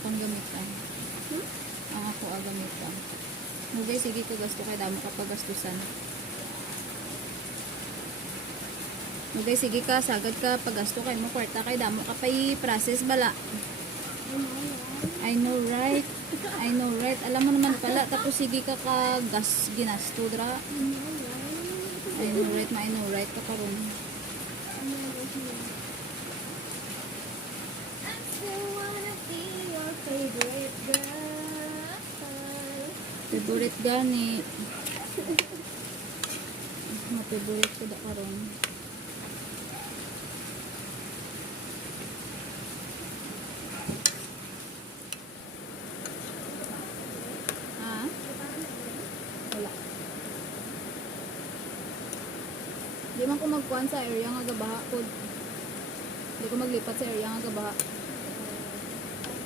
akong gamitan. Ang ako gamitan. Nugay, sige ko gasto kay damo ka pagastusan. Nugay, sige ka, sagad ka pagasto kay mo kwarta kay damo ka pay process bala. I know right. I know right. Alam mo naman pala, tapos sige ka ginasto dra. I know right ka karon. I still wanna be your favorite girl. Favorite gani. Favorite ko da karon. Wala. Di man ko magkuhan sa area nga gabaha ko. Di ko maglipat sa area nga gabaha.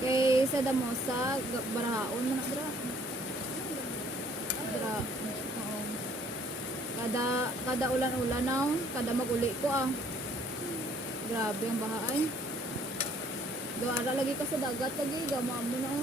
Kay sa Damosa, barahaon man dra. Dra. Oo. Kada ulan-ulan naw, kada maguli ko Grabe ang baha ay. Do ara lagi ka sa dagat lagi, gama mo na